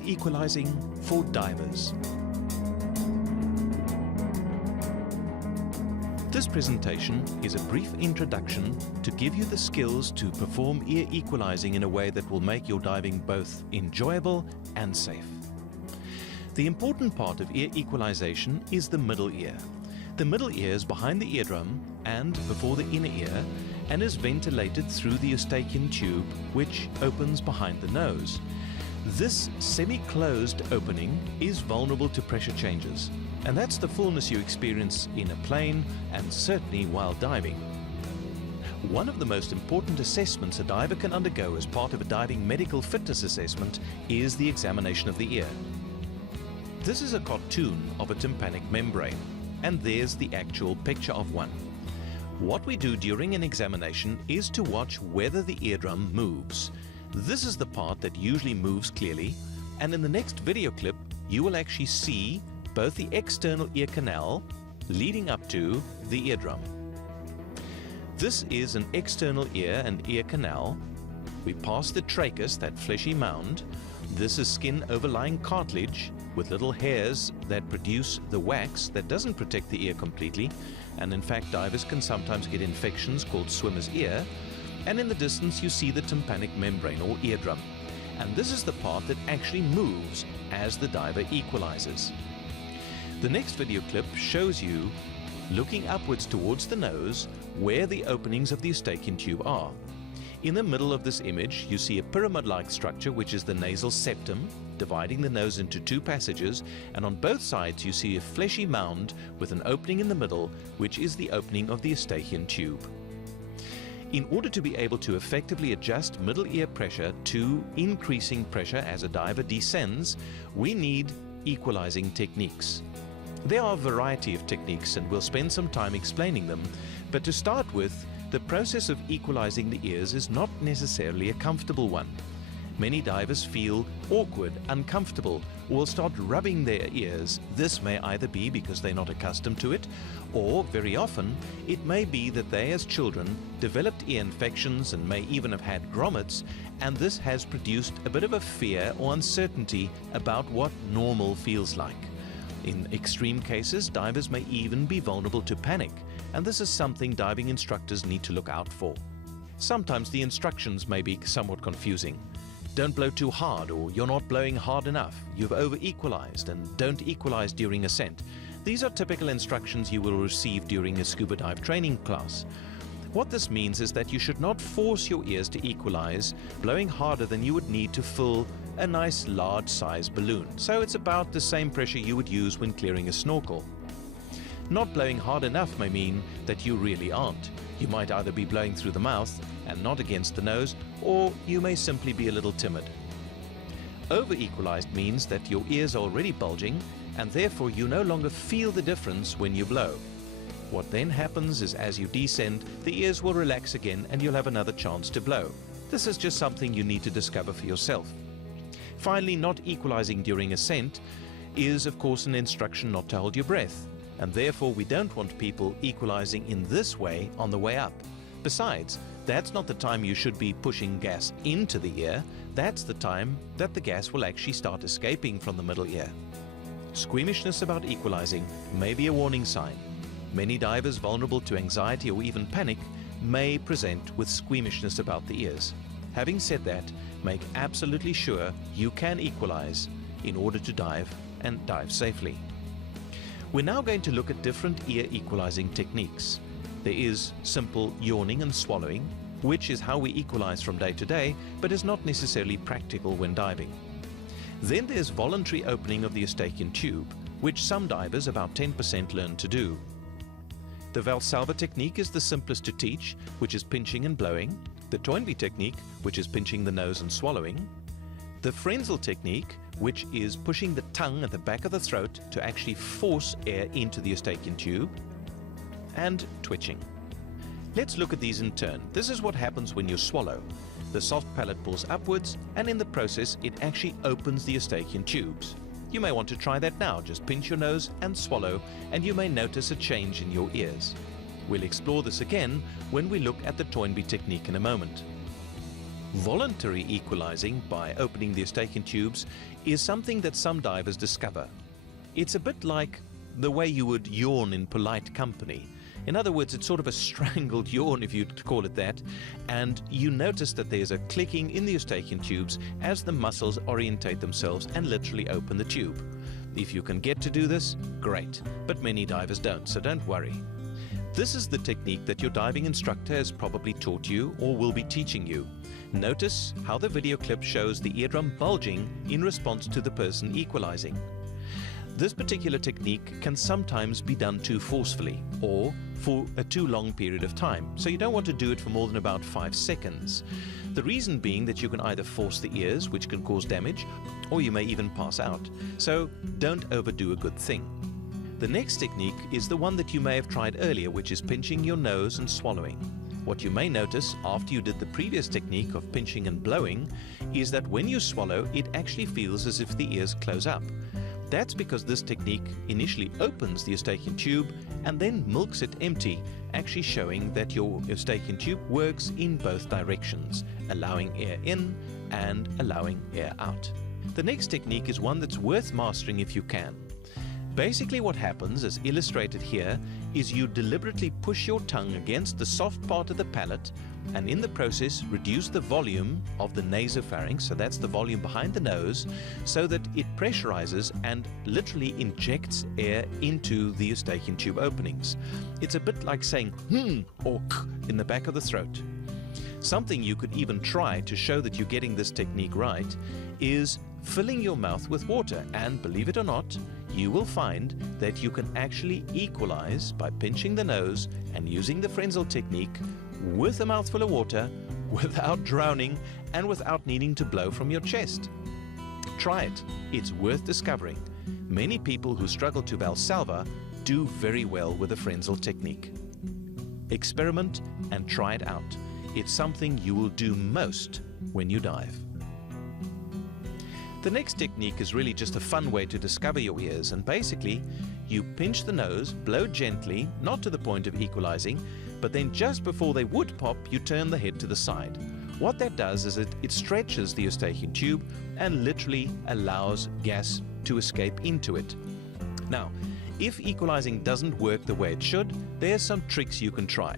ear equalizing for divers. This presentation is a brief introduction to give you the skills to perform ear equalizing in a way that will make your diving both enjoyable and safe. The important part of ear equalization is the middle ear. The middle ear is behind the eardrum and before the inner ear and is ventilated through the Eustachian tube, which opens behind the nose. This semi-closed opening is vulnerable to pressure changes, and that's the fullness you experience in a plane and certainly while diving. One of the most important assessments a diver can undergo as part of a diving medical fitness assessment is the examination of the ear. This is a cartoon of a tympanic membrane, and there's the actual picture of one. What we do during an examination is to watch whether the eardrum moves. This is the part that usually moves clearly, and in the next video clip you will actually see both the external ear canal leading up to the eardrum. This is an external ear and ear canal. We pass the trachea, that fleshy mound. This is skin overlying cartilage with little hairs that produce the wax that doesn't protect the ear completely, and in fact divers can sometimes get infections called swimmer's ear. And in the distance you see the tympanic membrane or eardrum, and this is the part that actually moves as the diver equalizes. The next video clip shows you looking upwards towards the nose where the openings of the Eustachian tube are. In the middle of this image you see a pyramid-like structure, which is the nasal septum, dividing the nose into two passages, and on both sides you see a fleshy mound with an opening in the middle, which is the opening of the Eustachian tube. In order to be able to effectively adjust middle ear pressure to increasing pressure as a diver descends, we need equalizing techniques. There are a variety of techniques, and we'll spend some time explaining them, but to start with, the process of equalizing the ears is not necessarily a comfortable one. Many divers feel awkward, uncomfortable, or will start rubbing their ears. This may either be because they're not accustomed to it, or very often it may be that they as children developed ear infections and may even have had grommets, and this has produced a bit of a fear or uncertainty about what normal feels like. In extreme cases, divers may even be vulnerable to panic, and this is something diving instructors need to look out for. Sometimes the instructions may be somewhat confusing. Don't blow too hard, or you're not blowing hard enough, you've over-equalized, and don't equalize during ascent. These are typical instructions you will receive during a scuba dive training class. What this means is that you should not force your ears to equalize, blowing harder than you would need to fill a nice large size balloon. So it's about the same pressure you would use when clearing a snorkel. Not blowing hard enough may mean that you really aren't. You might either be blowing through the mouth and not against the nose, or you may simply be a little timid. Over-equalized means that your ears are already bulging, and therefore you no longer feel the difference when you blow. What then happens is, as you descend, the ears will relax again and you'll have another chance to blow. This is just something you need to discover for yourself. Finally, not equalizing during ascent is of course an instruction not to hold your breath, and therefore we don't want people equalizing in this way on the way up. Besides, that's not the time you should be pushing gas into the ear. That's the time that the gas will actually start escaping from the middle ear. Squeamishness about equalizing may be a warning sign. Many divers vulnerable to anxiety or even panic may present with squeamishness about the ears. Having said that, make absolutely sure you can equalize in order to dive and dive safely. We're now going to look at different ear equalizing techniques. There is simple yawning and swallowing, which is how we equalize from day to day, but is not necessarily practical when diving. Then there's voluntary opening of the Eustachian tube, which some divers, about 10%, learn to do. The Valsalva technique is the simplest to teach, which is pinching and blowing. The Toynbee technique, which is pinching the nose and swallowing. The Frans technique, which is pushing the tongue at the back of the throat to actually force air into the Eustachian tube. And twitching. Let's look at these in turn. This is what happens when you swallow. The soft palate pulls upwards, and in the process it actually opens the Eustachian tubes. You may want to try that now. Just pinch your nose and swallow, and you may notice a change in your ears. We'll explore this again when we look at the Toynbee technique in a moment. Voluntary equalizing by opening the eustachian tubes is something that some divers discover. It's a bit like the way you would yawn in polite company. In other words, it's sort of a strangled yawn, if you'd call it that, and you notice that there's a clicking in the eustachian tubes as the muscles orientate themselves and literally open the tube. If you can get to do this, great, but many divers don't, so don't worry. This is the technique that your diving instructor has probably taught you or will be teaching you. Notice how the video clip shows the eardrum bulging in response to the person equalizing. This particular technique can sometimes be done too forcefully or for a too long period of time, so you don't want to do it for more than about 5 seconds. The reason being that you can either force the ears, which can cause damage, or you may even pass out. So don't overdo a good thing. The next technique is the one that you may have tried earlier, which is pinching your nose and swallowing. What you may notice after you did the previous technique of pinching and blowing is that when you swallow, it actually feels as if the ears close up. That's because this technique initially opens the eustachian tube and then milks it empty, actually showing that your eustachian tube works in both directions, allowing air in and allowing air out. The next technique is one that's worth mastering if you can. Basically what happens, as illustrated here, is you deliberately push your tongue against the soft part of the palate and in the process reduce the volume of the nasopharynx, so that's the volume behind the nose, so that it pressurizes and literally injects air into the eustachian tube openings. It's a bit like saying or k in the back of the throat. Something you could even try to show that you're getting this technique right is filling your mouth with water, and believe it or not, you will find that you can actually equalize by pinching the nose and using the Frenzal technique with a mouthful of water without drowning and without needing to blow from your chest. Try it. It's worth discovering. Many people who struggle to Valsalva do very well with the Frenzal technique. Experiment and try it out. It's something you will do most when you dive. The next technique is really just a fun way to discover your ears, and basically you pinch the nose, blow gently, not to the point of equalizing, but then just before they would pop, you turn the head to the side. What that does is it stretches the eustachian tube and literally allows gas to escape into it. Now, if equalizing doesn't work the way it should, there's some tricks you can try.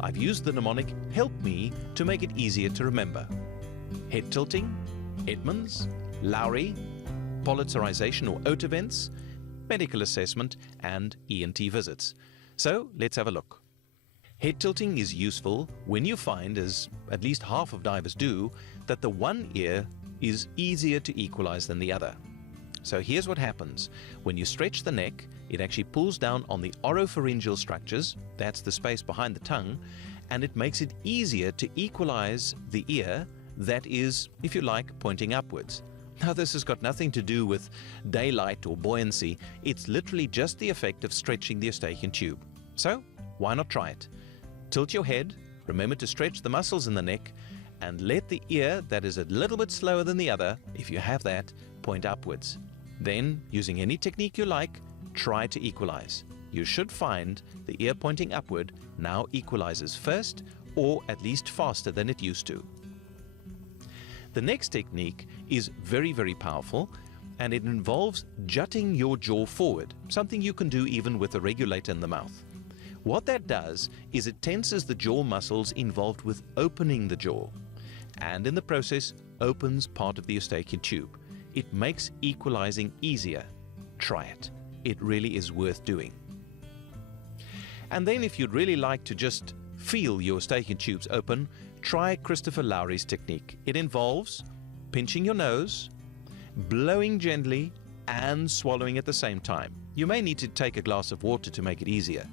I've used the mnemonic "Help Me" to make it easier to remember. Head tilting, Edmonds, Lowry, polarizeration or OAT events, medical assessment, and ENT visits. So let's have a look. Head tilting is useful when you find, as at least half of divers do, that the one ear is easier to equalize than the other. So here's what happens. When you stretch the neck, it actually pulls down on the oropharyngeal structures, that's the space behind the tongue, and it makes it easier to equalize the ear that is, if you like, pointing upwards. Now, this has got nothing to do with daylight or buoyancy. It's literally just the effect of stretching the eustachian tube. So, why not try it? Tilt your head, remember to stretch the muscles in the neck, and let the ear that is a little bit slower than the other, if you have that, point upwards. Then, using any technique you like, try to equalize. You should find the ear pointing upward now equalizes first, or at least faster than it used to. The next technique is very, very powerful, and it involves jutting your jaw forward, something you can do even with a regulator in the mouth. What that does is it tenses the jaw muscles involved with opening the jaw, and in the process opens part of the eustachian tube. It makes equalizing easier. Try it. It really is worth doing. And then if you'd really like to just feel your eustachian tubes open, try Christopher Lowry's technique. It involves pinching your nose, blowing gently, and swallowing at the same time. You may need to take a glass of water to make it easier.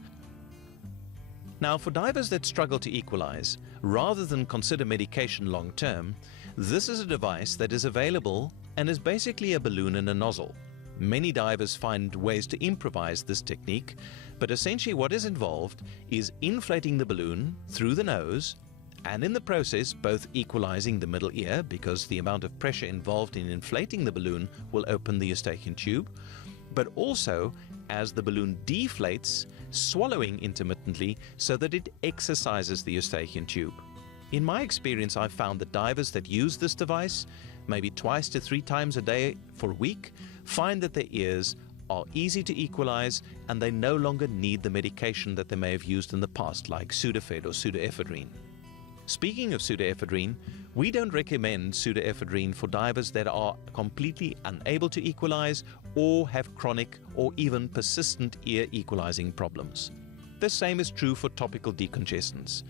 Now, for divers that struggle to equalize, rather than consider medication long term, this is a device that is available and is basically a balloon and a nozzle. Many divers find ways to improvise this technique, but essentially what is involved is inflating the balloon through the nose, and in the process both equalizing the middle ear, because the amount of pressure involved in inflating the balloon will open the eustachian tube, but also, as the balloon deflates, swallowing intermittently so that it exercises the eustachian tube. In my experience, I've found that divers that use this device, maybe 2 to 3 times a day for a week, find that their ears are easy to equalize and they no longer need the medication that they may have used in the past, like Sudafed or pseudoephedrine. Speaking of pseudoephedrine, we don't recommend pseudoephedrine for divers that are completely unable to equalize or have chronic or even persistent ear equalizing problems. The same is true for topical decongestants.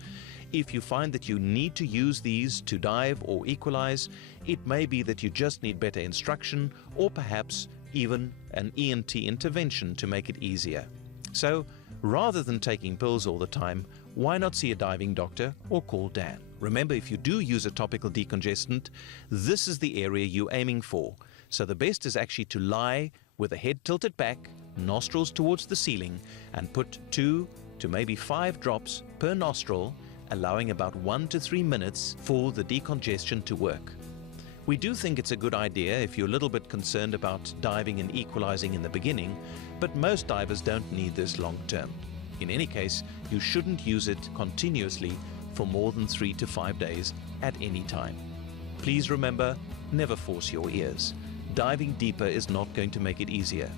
If you find that you need to use these to dive or equalize, it may be that you just need better instruction or perhaps even an ENT intervention to make it easier. So, rather than taking pills all the time, why not see a diving doctor or call Dan? Remember, if you do use a topical decongestant, this is the area you're aiming for. So the best is actually to lie with the head tilted back, nostrils towards the ceiling, and put 2 to maybe 5 drops per nostril, allowing about 1 to 3 minutes for the decongestion to work. We do think it's a good idea if you're a little bit concerned about diving and equalizing in the beginning, but most divers don't need this long term. In any case, you shouldn't use it continuously for more than 3 to 5 days at any time. Please remember, never force your ears. Diving deeper is not going to make it easier.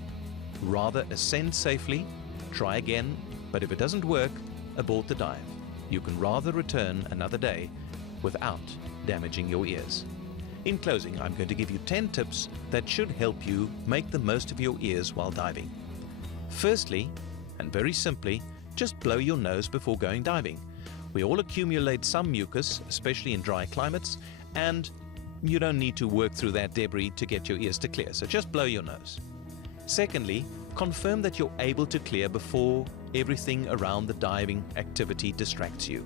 Rather ascend safely, try again, but if it doesn't work, abort the dive. You can rather return another day without damaging your ears. In closing, I'm going to give you 10 tips that should help you make the most of your ears while diving. Firstly, and very simply, just blow your nose before going diving. We all accumulate some mucus, especially in dry climates, and you don't need to work through that debris to get your ears to clear, so just blow your nose. Secondly, confirm that you're able to clear before everything around the diving activity distracts you.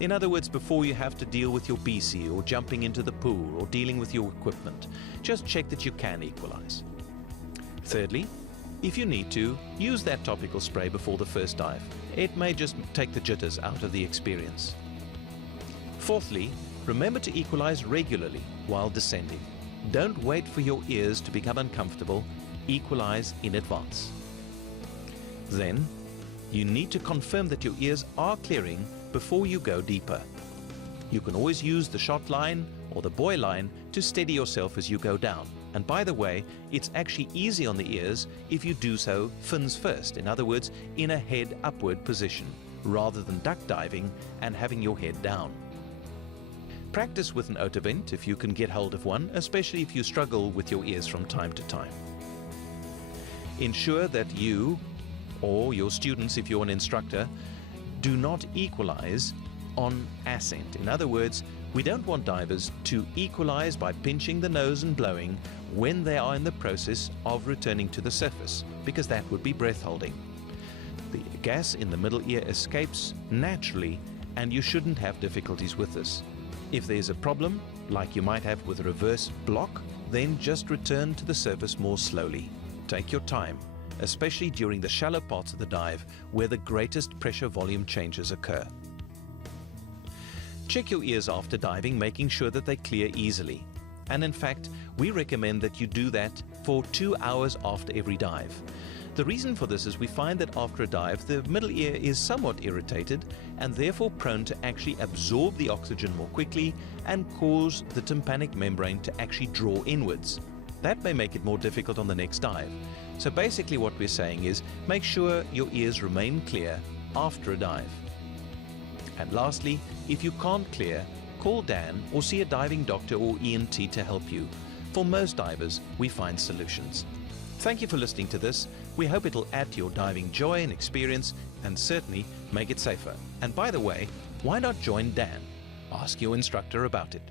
In other words, before you have to deal with your BC or jumping into the pool or dealing with your equipment, just check that you can equalize. Thirdly, if you need to, use that topical spray before the first dive. It may just take the jitters out of the experience. Fourthly, remember to equalize regularly while descending. Don't wait for your ears to become uncomfortable. Equalize in advance. Then, you need to confirm that your ears are clearing before you go deeper. You can always use the shot line or the buoy line to steady yourself as you go down. And by the way, it's actually easy on the ears if you do so fins first, in other words, in a head upward position, rather than duck diving and having your head down. Practice with an otavent if you can get hold of one, especially if you struggle with your ears from time to time. Ensure that you, or your students if you're an instructor, do not equalize on ascent. In other words, we don't want divers to equalize by pinching the nose and blowing when they are in the process of returning to the surface, because that would be breath holding. The gas in the middle ear escapes naturally, and you shouldn't have difficulties with this. If there's a problem, like you might have with a reverse block, then just return to the surface more slowly. Take your time, especially during the shallow parts of the dive where the greatest pressure volume changes occur. Check your ears after diving, making sure that they clear easily. And in fact, we recommend that you do that for 2 hours after every dive. The reason for this is we find that after a dive, the middle ear is somewhat irritated and therefore prone to actually absorb the oxygen more quickly and cause the tympanic membrane to actually draw inwards. That may make it more difficult on the next dive. So basically what we're saying is make sure your ears remain clear after a dive. And lastly, if you can't clear, call Dan or see a diving doctor or ENT to help you. For most divers, we find solutions. Thank you for listening to this. We hope it'll add to your diving joy and experience and certainly make it safer. And by the way, why not join Dan? Ask your instructor about it.